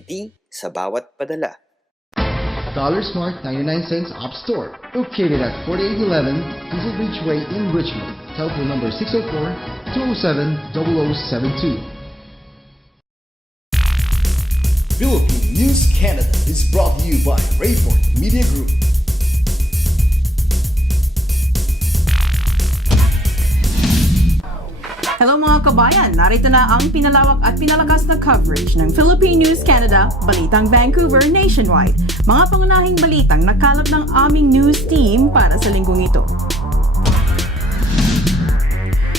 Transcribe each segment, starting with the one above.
ngiti sa bawat padala. Dollar Smart 99 cents App Store, located at 4811 Diesel Beach Way in Richmond. Telephone number 604-207-0072. Philippine News Canada is brought to you by Rayford Media Group. Hello mga kabayan, narito na ang pinalawak at pinalakas na coverage ng Philippine News Canada, Balitang Vancouver nationwide. Mga pangunahing balitang nakalap ng aming news team para sa linggong ito.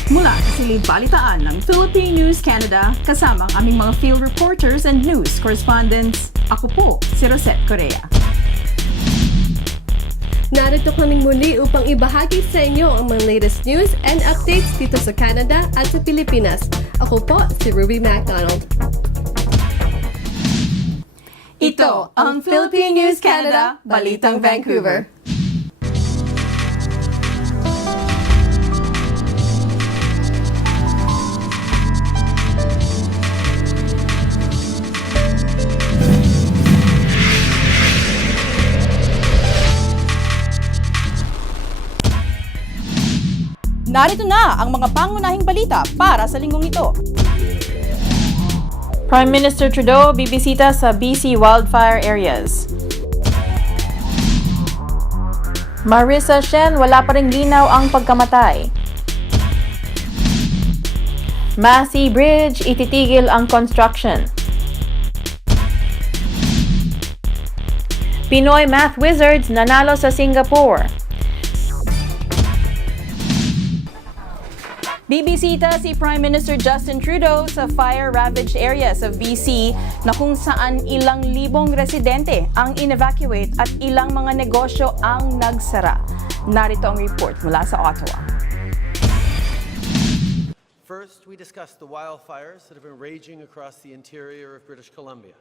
Mula sa silid balitaan ng Philippine News Canada, kasama ang aming mga field reporters and news correspondents, ako po si Rosette Correa. Narito kaming muli upang ibahagi sa inyo ang mga latest news and updates dito sa Canada at sa Pilipinas. Ako po si Ruby MacDonald. Ito ang Philippine News Canada, Balitang Vancouver. Narito na ang mga pangunahing balita para sa linggong ito. Prime Minister Trudeau bibisita sa BC wildfire areas. Marissa Shen, wala pa ring linaw ang pagkamatay. Massey Bridge, ititigil ang construction. Pinoy Math Wizards nanalo sa Singapore. First, we discussed the wildfires that have been raging across the interior of British Columbia.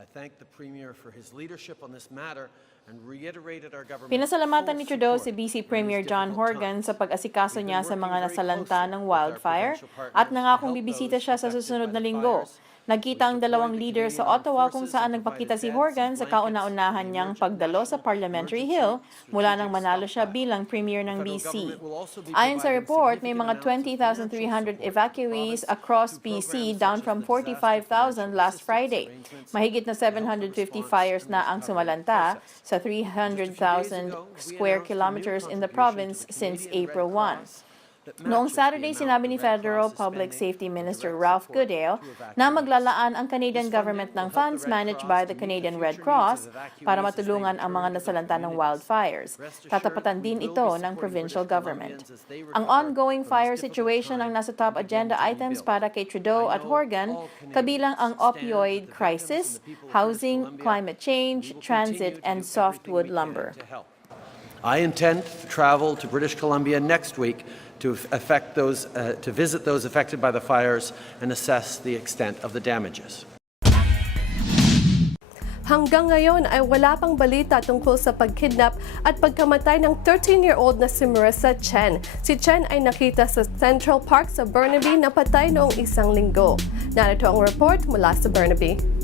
I thank the Premier for his leadership on this matter and reiterated our government's Pinasalamatan ni Trudeau si support BC in Premier these John difficult Horgan times. sa pag-asikaso niya sa mga We've been nasalanta working ng very closely wildfire with our provincial at partners nangakong to help bibisita those siya sa affected susunod by na the linggo. fires. Nagkita ang We've dalawang deployed the leader sa Canadian Ottawa Armed kung Forces saan and nagpakita si provided Horgan beds sa and blankets kauna-unahan for the niyang emergent pagdalo sa national Parliamentary emergency Hill mula nang strategic manalo siya stockpile. bilang Premier ng The federal BC. government will also be Ayon sa providing report, may significant mga amounts of financial 20,300 support to the evacuees province across through BC, programs down such as from the Disaster 45,000 Financial last Assistance Friday. Arrangements Mahigit na to help the 750 response fires and na ang recovery sumalanta process. sa Just a few days 300,000 ago, we square announced a new kilometers in the contribution province to the since Canadian Red April 1. Cross that Noong matches Saturday, the sinabi amount ni the Red Federal Cross is Public spending Safety on Minister direct Ralph support Goodale to na evacuees. maglalaan ang Canadian This government funding ng will help funds the Red managed Cross by to the meet Canadian the Red future needs Cross of evacuees para as they matulungan ang mga return to their nasalanta ng communities. wildfires. Rest assured, Tatapatan we din will ito be ng supporting provincial British government. Columbians as they Ang recover ongoing from this fire difficult situation ang time nasa top and begin agenda to items rebuild. para kay Trudeau I at know Horgan, all kabilang ang Canadians stand opioid with the victims crisis, and the people of British housing, Columbia. climate We change, will transit, continue to and do softwood everything we lumber. can to help. I intend to travel to British Columbia next week to visit those affected by the fires and assess the extent of the damages. Hanggang ngayon ay wala pang balita tungkol sa pagkidnap at pagkamatay ng 13-year-old na si Marissa Chen. Si Chen ay nakita sa Central Park sa Burnaby na patay noong isang linggo. Narito ang report mula sa Burnaby.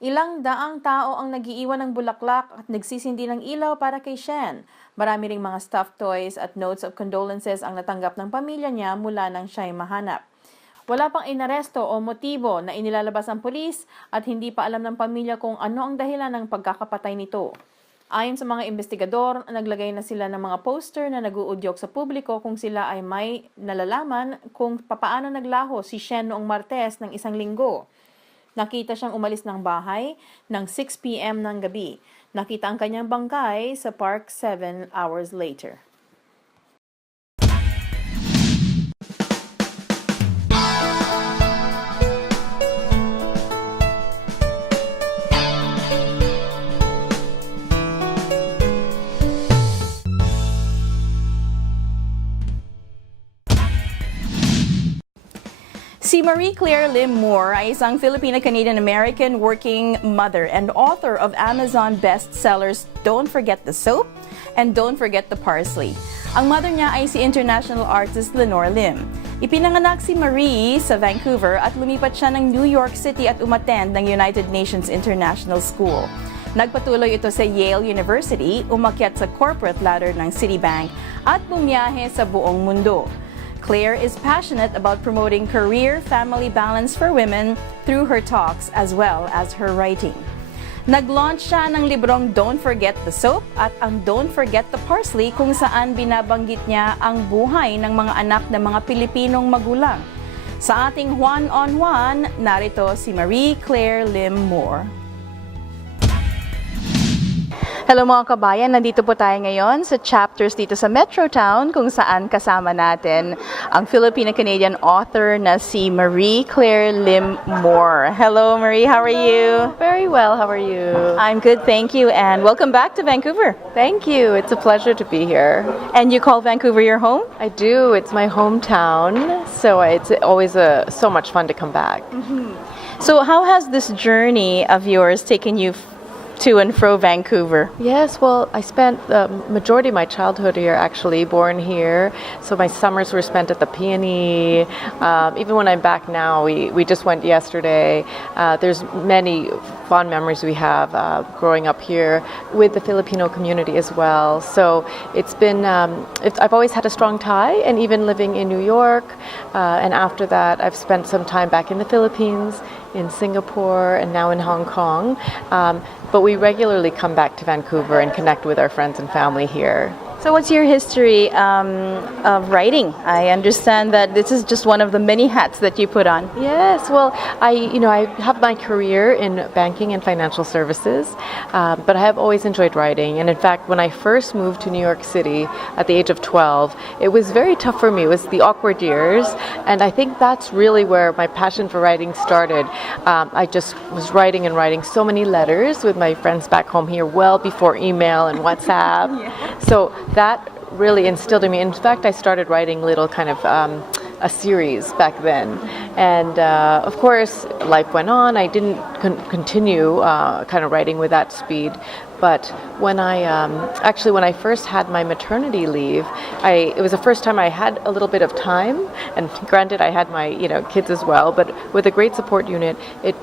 Ilang daang tao ang nagiiwan ng bulaklak at nagsisindi ng ilaw para kay Shen. Marami ring mga stuffed toys at notes of condolences ang natanggap ng pamilya niya mula nang siya'y mahanap. Wala pang inaresto o motibo na inilalabas ang pulis at hindi pa alam ng pamilya kung ano ang dahilan ng pagkakapatay nito. Ayon sa mga investigador, naglagay na sila ng mga poster na naguudyok sa publiko kung sila ay may nalalaman kung papaano naglaho si Shen noong Martes ng isang linggo. Nakita siyang umalis ng bahay ng 6 p.m. ng gabi. Nakita ang kanyang bangkay sa park 7 hours later. Hello mga kabayan, nandito po tayo ngayon sa chapters dito sa Metro Town kung saan kasama natin ang Filipino-Canadian author na si Marie Claire Lim Moore. Hello Marie, how are you? Very well, how are you? I'm good, thank you, and welcome back to Vancouver. Thank you, it's a pleasure to be here. And you call Vancouver your home? I do, it's my hometown, so it's always so much fun to come back. So how has this journey of yours taken you to and fro Vancouver? Yes, well, I spent the majority of my childhood here, actually, born here. So my summers were spent at the Peony. Even when I'm back now, we just went yesterday. There's many fond memories we have growing up here with the Filipino community as well. So it's been, I've always had a strong tie, and even living in New York. And after that, I've spent some time back in the Philippines, in Singapore, and now in Hong Kong. But we regularly come back to Vancouver and connect with our friends and family here. So what's your history of writing? I understand that this is just one of the many hats that you put on. Yes, well, I have my career in banking and financial services, but I have always enjoyed writing. And in fact, when I first moved to New York City at the age of 12, it was very tough for me. It was the awkward years, and I think that's really where my passion for writing started. I just was writing and writing so many letters with my friends back home here well before email and WhatsApp. So that really instilled in me. In fact, I started writing little kind of a series back then. And of course, life went on. I didn't continue kind of writing with that speed. But when I first had my maternity leave, it was the first time I had a little bit of time. And granted, I had my kids as well. But with a great support unit, it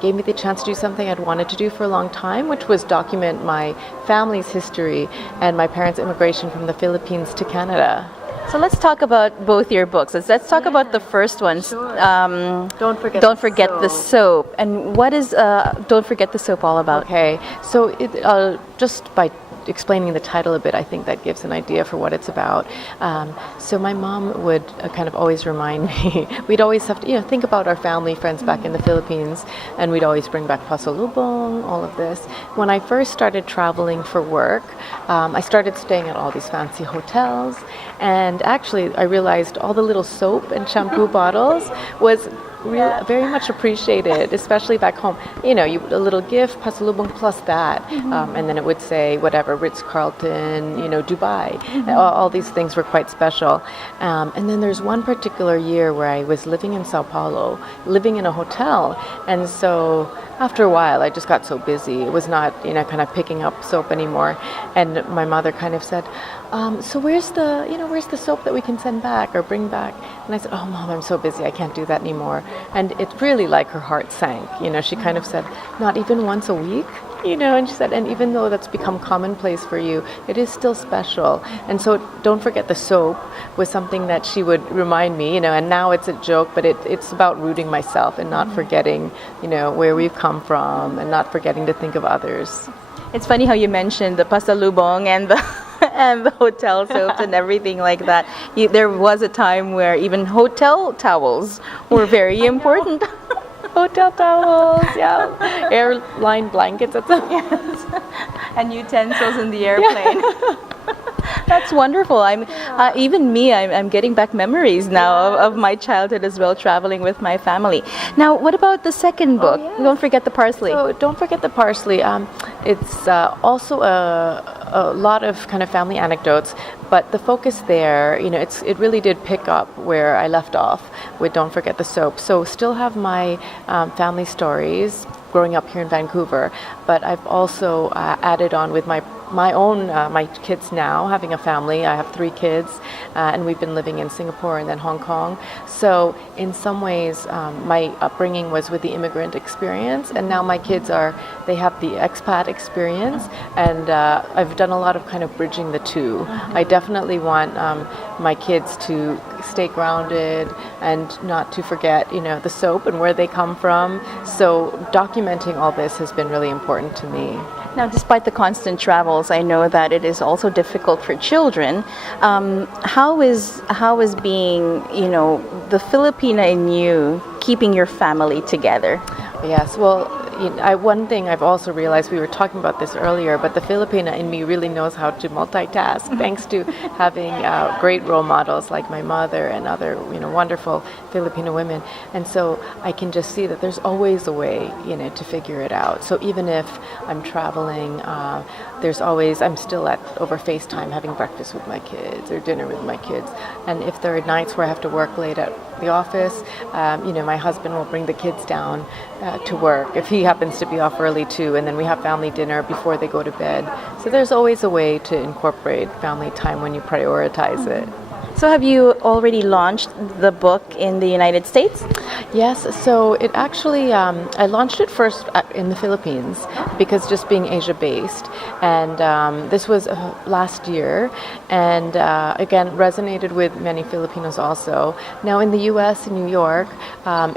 gave me the chance to do something I'd wanted to do for a long time, which was document my family's history and my parents' immigration from the Philippines to Canada. So let's talk about both your books. Let's talk about the first one. Don't forget the soap. And what is Don't Forget the Soap all about? Okay, so just by explaining the title a bit, I think that gives an idea for what it's about. So my mom would kind of always remind me, we'd always have to think about our family, friends back in the Philippines, and we'd always bring back pasalubong, all of this. When I first started traveling for work, I started staying at all these fancy hotels, and actually I realized all the little soap and shampoo bottles was very much appreciated, especially back home. A little gift, pasalubong plus that, and then it would say whatever, Ritz-Carlton, Dubai. All these things were quite special. And then there's one particular year where I was living in Sao Paulo, living in a hotel, and so after a while I just got so busy. It was not, kind of picking up soap anymore. And my mother kind of said, so where's the soap that we can send back or bring back? And I said, oh Mom, I'm so busy, I can't do that anymore. And it really, like, her heart sank. She kind of said, not even once a week? And she said, and even though that's become commonplace for you, it is still special. And so Don't Forget the Soap was something that she would remind me, and now it's a joke, but it's about rooting myself and not forgetting, where we've come from and not forgetting to think of others. It's funny how you mentioned the pasalubong and the and the hotel soaps and everything like that. There was a time where even hotel towels were very important. Hotel towels, yeah. Airline blankets, Yes. And utensils in the airplane. That's wonderful. Even me. I'm getting back memories now of my childhood as well, traveling with my family. Now, what about the second book? Yes. Don't Forget the Parsley. So Don't Forget the Parsley. It's also a lot of kind of family anecdotes, but the focus there, it really did pick up where I left off with Don't Forget the Soap. So still have my family stories growing up here in Vancouver, but I've also added on with my own my kids now, having a family. I have 3 kids, and we've been living in Singapore and then Hong Kong. So in some ways, my upbringing was with the immigrant experience, and now my kids they have the expat experience, and I've done a lot of kind of bridging the two. I definitely want my kids to stay grounded and not to forget, the soap and where they come from. So documenting all this has been really important to me. Now, despite the constant travels, I know that it is also difficult for children. How is being, the Filipina in you keeping your family together? Yes, well, one thing I've also realized, we were talking about this earlier, but the Filipina in me really knows how to multitask, thanks to having great role models like my mother and other, wonderful Filipino women. And so I can just see that there's always a way, to figure it out. So even if I'm traveling, I'm still over FaceTime having breakfast with my kids or dinner with my kids. And if there are nights where I have to work late at the office, my husband will bring the kids down to work if he happens to be off early too, and then we have family dinner before they go to bed. So there's always a way to incorporate family time when you prioritize it. So have you already launched the book in the United States? Yes, so it actually, I launched it first in the Philippines because just being Asia-based, and this was last year, and again, resonated with many Filipinos also. Now in the US, in New York,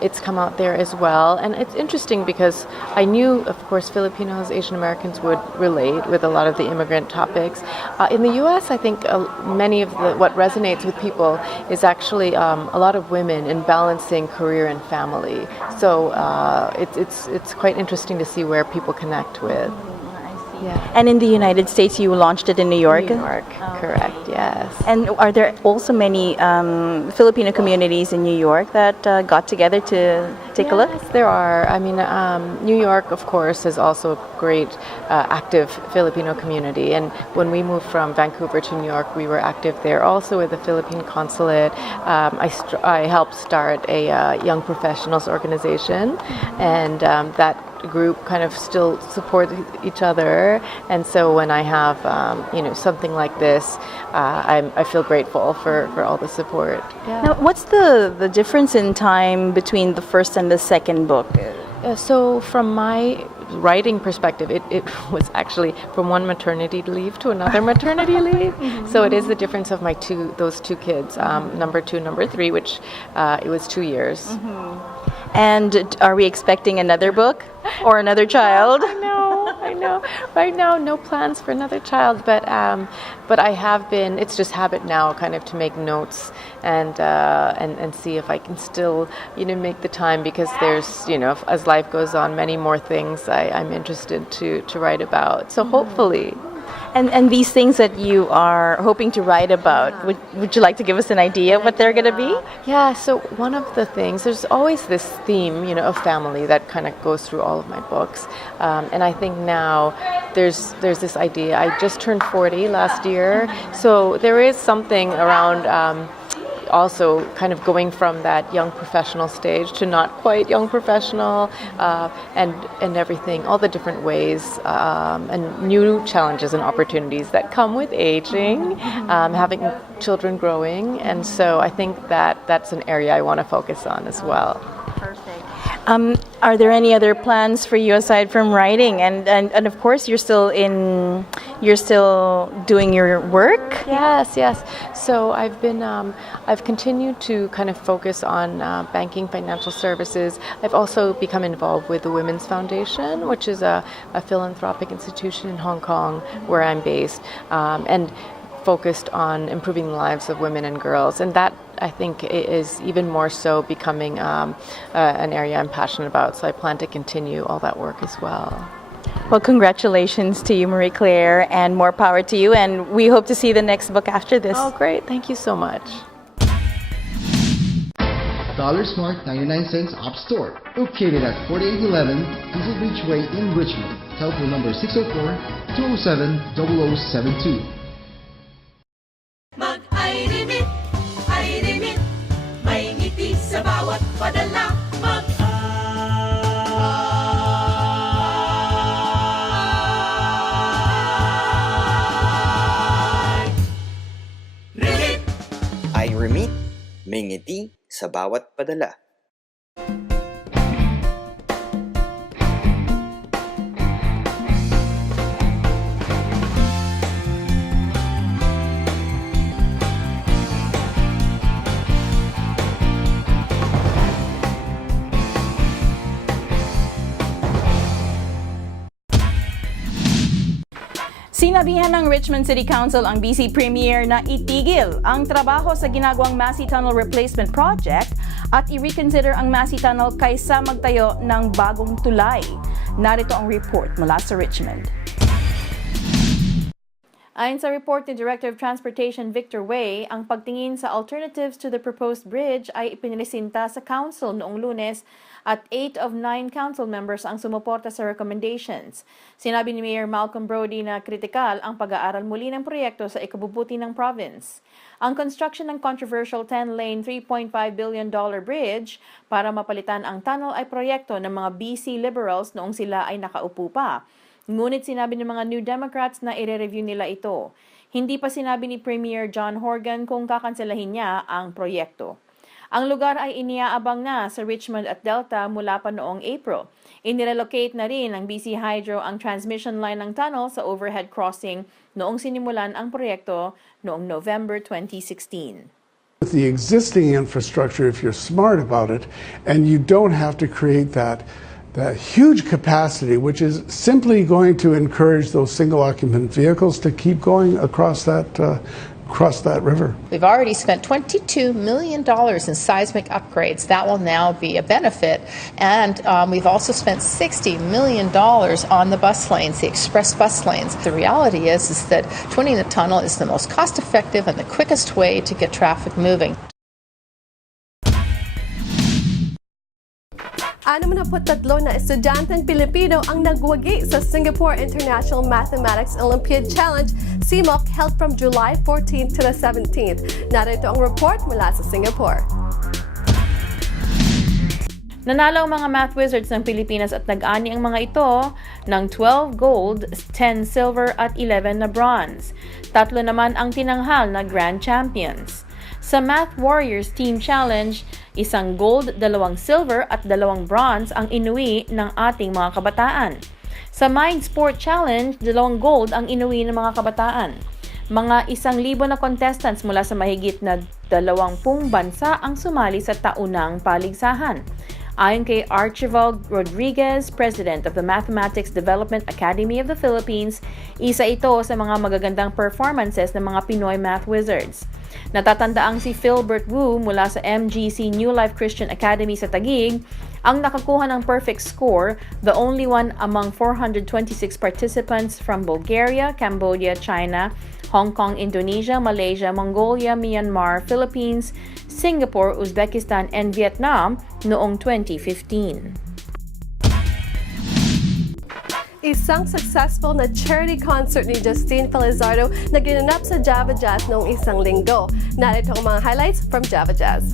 it's come out there as well, and it's interesting because I knew, of course, Filipinos, Asian Americans would relate with a lot of the immigrant topics. In the US, I think many of what resonates with people is actually a lot of women in balancing career and family. So it's quite interesting to see where people connect with. Yeah. And in the United States, you launched it in New York? New York, correct, yes. And are there also many Filipino communities in New York that got together to take a look? Yes, there are. I mean, New York, of course, is also a great active Filipino community. And when we moved from Vancouver to New York, we were active there also with the Philippine consulate. I helped start a young professionals organization, and that group kind of still support each other, and so when I have something like this, I feel grateful for all the support. Yeah. Now, what's the difference in time between the first and the second book? So from my writing perspective, it was actually from one maternity leave to another maternity leave. So it is the difference of those two kids, number 2, number 3, which it was 2 years. And are we expecting another book or another child? I know. Right now, no plans for another child, but I have been. It's just habit now, kind of, to make notes and see if I can still, make the time, because there's, as life goes on, many more things I'm interested to write about. So hopefully. And these things that you are hoping to write about, would you like to give us an idea of what they're going to be? Yeah, so one of the things, there's always this theme, of family that kind of goes through all of my books. And I think now there's this idea. I just turned 40 last year, so there is something around also kind of going from that young professional stage to not quite young professional, and everything, all the different ways and new challenges and opportunities that come with aging, having children growing, and so I think that's an area I want to focus on as well. Are there any other plans for you aside from writing? And of course, you're still doing your work? Yes. So I've continued to kind of focus on banking, financial services. I've also become involved with the Women's Foundation, which is a philanthropic institution in Hong Kong where I'm based, and focused on improving the lives of women and girls. And that, I think, is even more so becoming an area I'm passionate about. So I plan to continue all that work as well. Well, congratulations to you, Marie Claire, and more power to you. And we hope to see the next book after this. Oh, great. Thank you so much. Dollar Smart 99 cents App Store, located at 4811 Diesel Beach Way in Richmond. Telephone number 604-207-0072. Mag-iRemit, iRemit, may ngiti sa bawat padala. Remit! iRemit, may ngiti sa bawat padala. Ayon sa report ni Director of Transportation Victor Way, ang pagtingin sa alternatives to the proposed bridge ay ipinilisinta sa Council noong Lunes at 8 of 9 council members ang sumuporta sa recommendations. Sinabi ni Mayor Malcolm Brody na kritikal ang pag-aaral muli ng proyekto sa ikabubuti ng province. Ang construction ng controversial 10-lane $3.5 billion bridge para mapalitan ang tunnel ay proyekto ng mga BC Liberals noong sila ay nakaupo pa. Ngunit sinabi ng mga New Democrats na i-review nila ito. Hindi pa sinabi ni Premier John Horgan kung kakanselahin niya ang proyekto. Ang lugar ay iniaabang na sa Richmond at Delta mula pa noong April. Inirelocate na rin ng BC Hydro ang transmission line ng tunnel sa overhead crossing noong sinimulan ang proyekto noong November 2016. With the existing infrastructure, if you're smart about it, and you don't have to create that huge capacity, which is simply going to encourage those single occupant vehicles to keep going across that river. We've already spent $22 million in seismic upgrades. That will now be a benefit. And we've also spent $60 million on the bus lanes, the express bus lanes. The reality is that twinning the tunnel is the most cost-effective and the quickest way to get traffic moving. 63 na estudyanteng Pilipino ang nagwagi sa Singapore International Mathematics Olympiad Challenge (CMOC) held from July 14th to the 17th. Narito ang report mula sa Singapore. Nanalo ang mga math wizards ng Pilipinas at nag-ani ang mga ito ng 12 gold, 10 silver at 11 na bronze. 3 naman ang tinanghal na grand champions. Sa Math Warriors Team Challenge, 1 gold, 2 silver at 2 bronze ang inuwi ng ating mga kabataan. Sa Mind Sport Challenge, 2 gold ang inuwi ng mga kabataan. Mga 1,000 na contestants mula sa mahigit na 20 bansa ang sumali sa taunang paligsahan. Ayon kay Archibald Rodriguez, President of the Mathematics Development Academy of the Philippines, isa ito sa mga magagandang performances ng mga Pinoy math wizards. Natatandaang si Philbert Wu mula sa MGC New Life Christian Academy sa Taguig ang nakakuha ng perfect score, the only one among 426 participants from Bulgaria, Cambodia, China, Hong Kong, Indonesia, Malaysia, Mongolia, Myanmar, Philippines, Singapore, Uzbekistan, and Vietnam noong 2015. Isang successful na charity concert ni Justine Felizardo na ginanap sa Java Jazz noong isang linggo. Narito ang mga highlights from Java Jazz.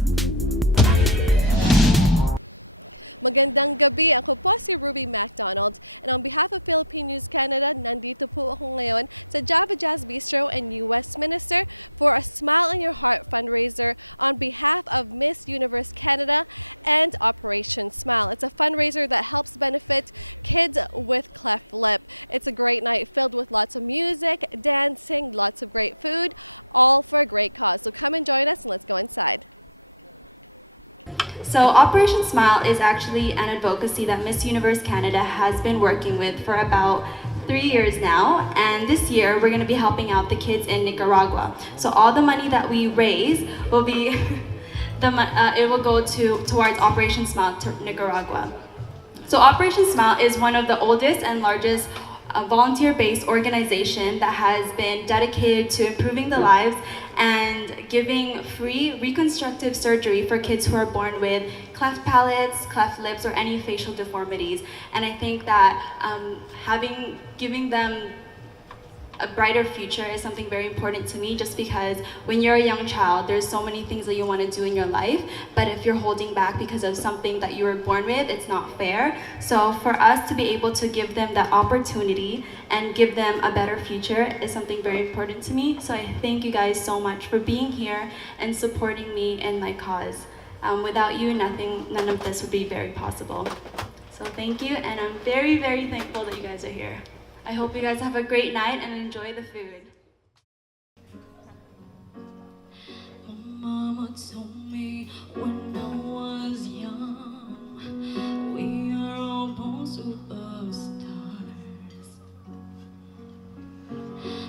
Magandang gabi, ako po si Ruby MacDonald and on behalf of Philippine News Canada, nandito po ako ngayon sa Java Jazz Bistro in New Westminster for a Smile in Your Heart fundraiser on behalf of Miss Universe Canada and Operation Smile. It's a fundraiser that helps benefit kids with cleft lip. It's a great night filled with lots of music, dancing, lots of great food, all for a great cause. So come and join us and let's go inside. So Operation Smile is actually an advocacy that Miss Universe Canada has been working with for about 3 years now, and this year we're going to be helping out the kids in Nicaragua. So all the money that we raise will be it will go towards Operation Smile to Nicaragua. So Operation Smile is one of the oldest and largest volunteer-based organization that has been dedicated to improving the lives and giving free reconstructive surgery for kids who are born with cleft palates, cleft lips, or any facial deformities. And I think that giving them a brighter future is something very important to me, just because when you're a young child, there's so many things that you want to do in your life, but if you're holding back because of something that you were born with, it's not fair. So for us to be able to give them that opportunity and give them a better future is something very important to me. So I thank you guys so much for being here and supporting me in my cause. Without you, none of this would be very possible. So thank you, and I'm very, very thankful that you guys are here. I hope you guys have a great night and enjoy the food. My mama told me when I was young, we are all born superstars.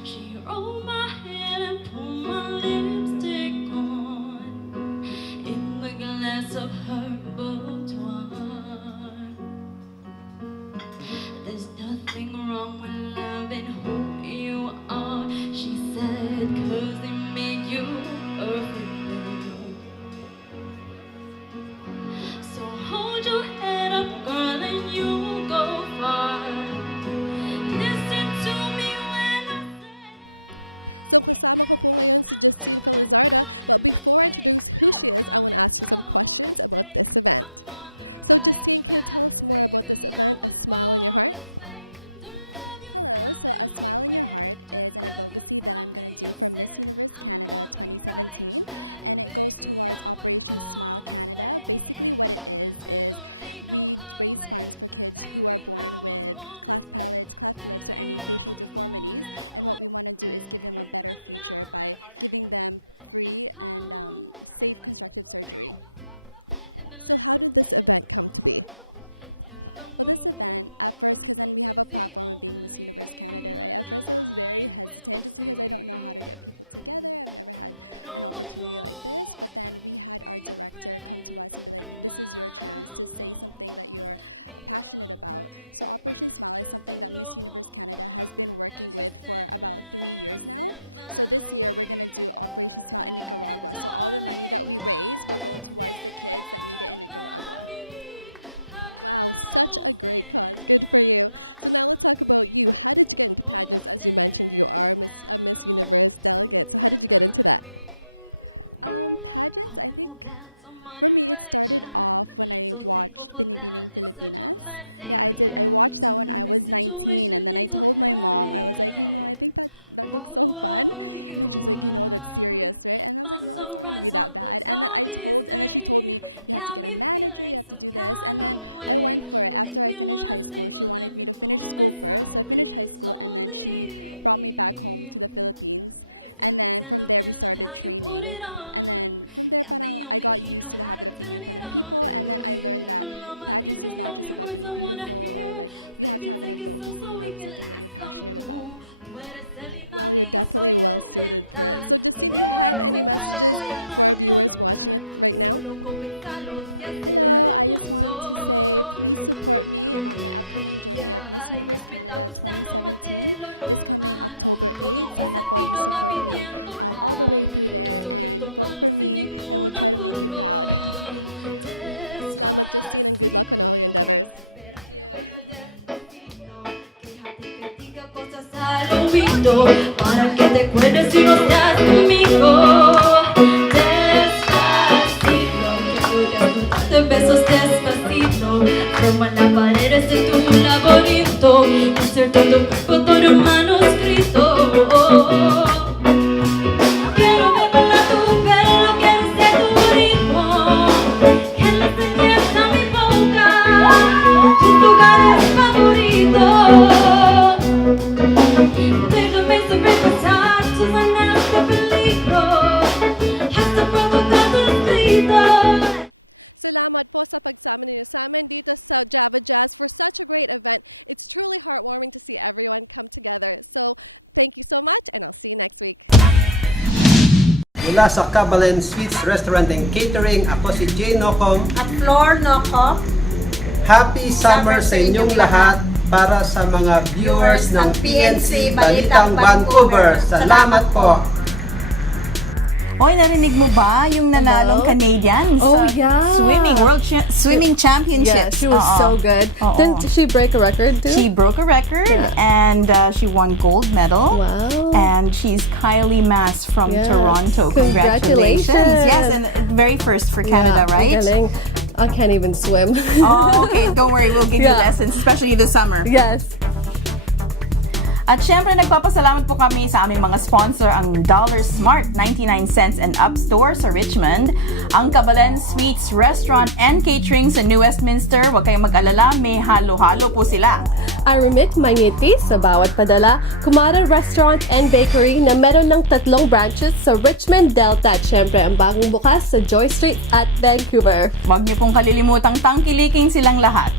She rolled my hair and put my lipstick on in the glass of her boudoir. There's nothing wrong with loving who you are. She So kasama ko po ngayon si Justine Felizarda, but before I introduce who she is, I want to ask her some questions about this event. So Justine, can you tell us more about this event, A Smile in Your Heart? Hello, so A Smile in Your Heart is an advocacy that I'm going to do for Miss Universe Canada 2017, and it goes towards Operation Smile Canada. Basically what it is we raise funds for kids who are born with cleft palates, cleft lips, or any facial deformities, and what we want to do is give them a better future by giving them free and safe constructive surgery. So how did this event come to be? Well, this event, at first, because then we have a platform of being Miss Universe Canada, right? At first I was very hesitant just because I don't know how to get people together. I've never had an opportunity like this. But then we had our director come to us and be like, this is your chance to say something that you're passionate about. So Operation Smile is something that Miss Universe Canada has been working with for about 3 years now. So this year we're going to do Operation Smile in Nicaragua. So all the money that we raise will go towards the kids that need it in Nicaragua. Wow, such a great cause. Good for you. So now let's talk about you. How did you get into pageants? As you mentioned, you are a Miss Universe delegate. So how did you get into that? Pageants, I think, for me, it started off when I watched Binibining Filipinas. Yeah, I did. I watched that when I was 19, and then I told my mom, I was like, hey mom, I think that looks so fun. And then she's like, you know, that's serious, right? And I was like, no, it's not going to be that bad. And then she told me, you have to get a manager, you have to do this. And then I went for it. After I finished high school, she wanted me to finish school first. So I finished high school, and then she brought me back home to the Philippines. And then from there, we started training. And then from there, parang I got used to the habit of being in front of people. And then I learned that pageants is not just about being beautiful, or like you have to have an advocacy, you know, something that you're passionate about. Well, you're definitely well suited for it. So Justine, do you have any messages for our viewers watching it right now? Hello, I just want to say please support me on my upcoming journey of Miss Universe Canada 2017 this coming October 8th. Sana po you support me all the way through there and vote for me. I will try to make you proud. Thank you. Salamat Justine, and good luck on all your endeavors. Thank you. Para que te acuerdes si no estás conmigo. Despacito, darte besos despacito. Forma las paredes de tu laberinto. Hacer todo tu cuerpo todo un manuscrito. Quiero ver bailar tu pelo, quiero ser tu ritmo. Que la señas a mi boca. Tus lugares favoritos. Salamat po sa pagsama niyo sa amin dito sa Java Jazz for such a great event. It's truly heartwarming to see everyone come together. So, thank you so much, and I'll see you next week. Mula sa Kabalen Sweets Restaurant and Catering, ako si Jane Nocom. At Flor Nocom. Happy summer sa inyong lahat para sa mga viewers ng PNC Balitang Vancouver. Salamat po! Oy, narinig mo ba yung nanalong Canadian? Oh, yeah. Swimming championship. Yeah, she was so good. Didn't she break a record too? She broke a record, and she won gold medal. Wow. And she's Kylie Mass from Toronto. Congratulations. Yes, and very first for Canada, right? Galing. I can't even swim. Oh, okay. Don't worry. We'll give you lessons, especially this summer. Yes. At syempre, nagpapasalamat po kami sa aming mga sponsor, ang Dollar Smart 99 cents and Up Store sa Richmond, ang Kabalen Sweets Restaurant and Catering sa New Westminster. Huwag kayong mag-alala, may halo-halo po sila. Aramit Mangiti sa bawat padala, Kumara Restaurant and Bakery na meron ng 3 branches sa Richmond, Delta, at syempre ang bagong bukas sa Joy Street at Vancouver. Huwag niyo pong kalilimutang tangkilikin silang lahat.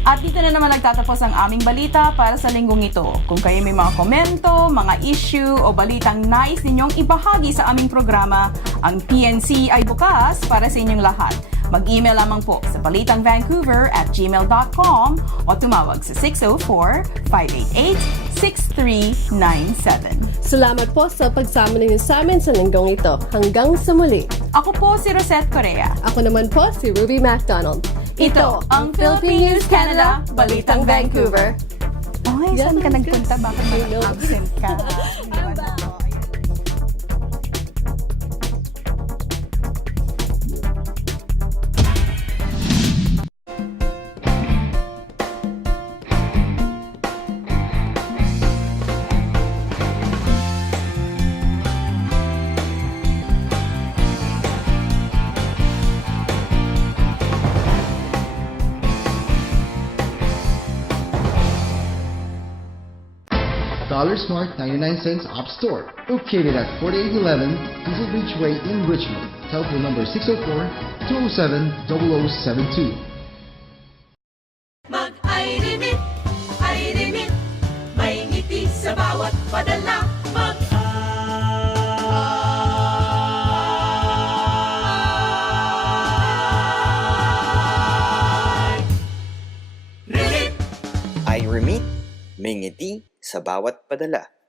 At dito na naman nagtatapos ang aming balita para sa linggong ito. Kung kayo may mga komento, mga issue o balitang nais ninyong ibahagi sa aming programa, ang PNC ay bukas para sa inyong lahat. Mag-email lamang po sa balitangvancouver@gmail.com o tumawag sa 604-588-6397. Salamat po sa pagsama ninyo sa amin sa linggong ito. Hanggang sa muli. Ako po si Rosette Correa. Ako naman po si Ruby MacDonald. Ito ang Philippine News Canada, Balitang Vancouver. Ay, saan ka nagpunta? Bakit may absent ka? I'm back. Dollar Smart 99 cents App Store, located at 4811 Diesel Beach Way in Richmond. Telephone number 604-207-0072. Mag-iRemit, iRemit, may ngiti sa bawat padala. iRemit, may ngiti sa bawat padala.